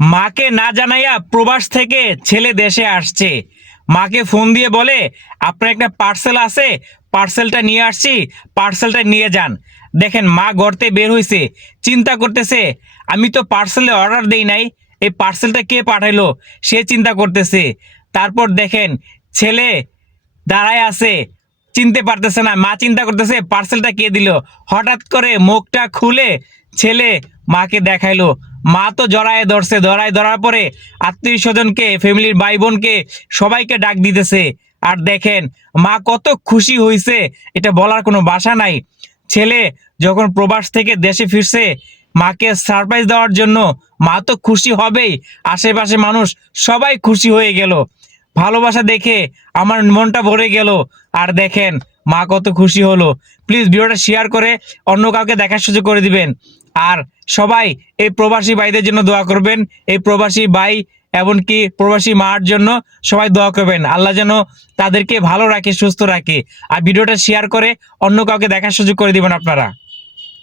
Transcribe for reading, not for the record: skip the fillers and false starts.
মাকে না জানাইয়া প্রবাস থেকে ছেলে দেশে আসছে। মাকে ফোন দিয়ে বলে, আপনার একটা পার্সেল আছে, পার্সেলটা নিয়ে আসছি, পার্সেলটা নিয়ে যান। দেখেন মা গর্তে বের হইছে, চিন্তা করতেছে আমি তো পার্সেলে অর্ডার দেই নাই, এই পার্সেলটা কে পাঠাইলো সে চিন্তা করতেছে। তারপর দেখেন ছেলে দাঁড়ায় আছে, চিনতে পারতেছে না, মা চিন্তা করতেছে পার্সেলটা কে দিল। হঠাৎ করে মুখটা খুলে ছেলে মাকে দেখাইলো। মা তো জড়ায় ধরছে, ধরার পরে আত্মীয় স্বজনকে, ফ্যামিলির ভাই বোনকে সবাইকে ডাক দিতেছে। আর দেখেন মা কত খুশি হইছে, এটা বলার কোনো ভাষা নাই। ছেলে যখন প্রবাস থেকে দেশে ফিরছে মাকে সারপ্রাইজ দেওয়ার জন্য, মা তো খুশি হবেই, আশেপাশে মানুষ সবাই খুশি হয়ে গেল। ভালোবাসা দেখে আমার মনটা ভরে গেল। আর দেখেন মা কত খুশি হলো। প্লিজ ভিডিওটা শেয়ার করে অন্য কাউকে দেখার সুযোগ করে দিবেন। আর সবাই এই প্রবাসী ভাইদের জন্য দোয়া করবেন, এই প্রবাসী ভাই এমনকি প্রবাসী মার জন্য সবাই দোয়া করবেন, আল্লাহ যেন তাদেরকে ভালো রাখে, সুস্থ রাখে। আর ভিডিওটা শেয়ার করে অন্য কাউকে দেখার সুযোগ করে দিবেন আপনারা।